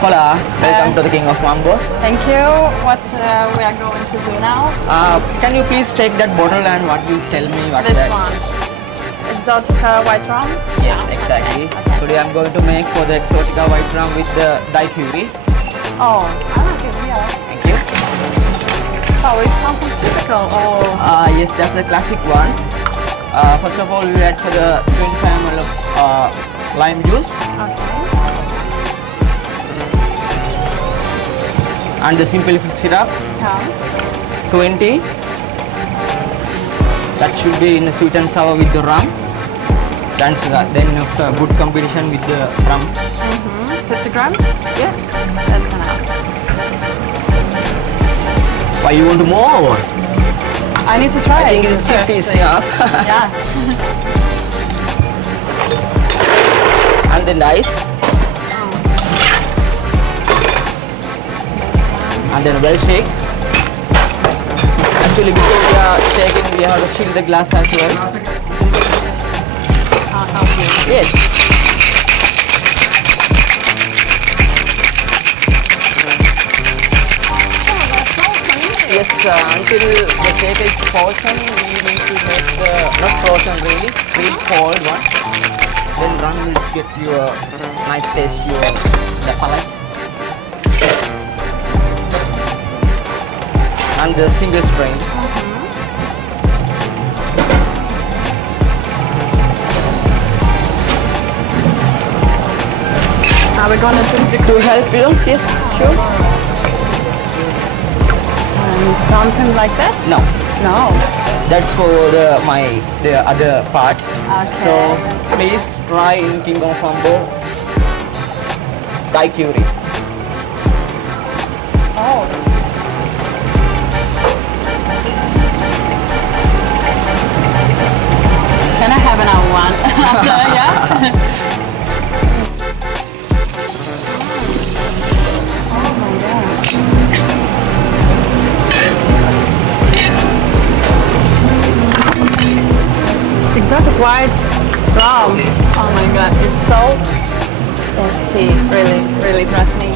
Hola, welcome to the King of Mambo. Thank you. What we are going to do now? Can you please take that bottle and what you tell me what's This that? one. Exotica White Rum? Yes, Yeah. exactly. Okay. Today I'm going to make for the Exotica White Rum with the daiquiri. Oh, I like it, yeah. Thank you. Oh, it's something typical. Oh, Yes, that's the classic one. First of all, we add for the 25 ml of lime juice okay. and the simple syrup, Yeah. 20. That should be in sweet and sour with the rum. Then after good combination with the rum. 50 grams? Yes. That's enough. Why you want more? I need to try I think it. it's 50 is first. enough. Yeah. And then ice. And then well shake. Actually, before we are shaking, we have to chill the glass as well. I'll help you. Yes. Yes, until the cake is frozen, we need to make the, not frozen really, really cold one. Then rum will get you a nice taste to the palate. And the single strain. Are we gonna drink the To help you? Yes, sure. something like that? No, No. that's for the other part. Okay. So please try in King of Mambo daiquiri. Oh, can I have another one? Yeah. Oh my god. Exotic white rum. Oh my god, it's so tasty. Really, really, trust me.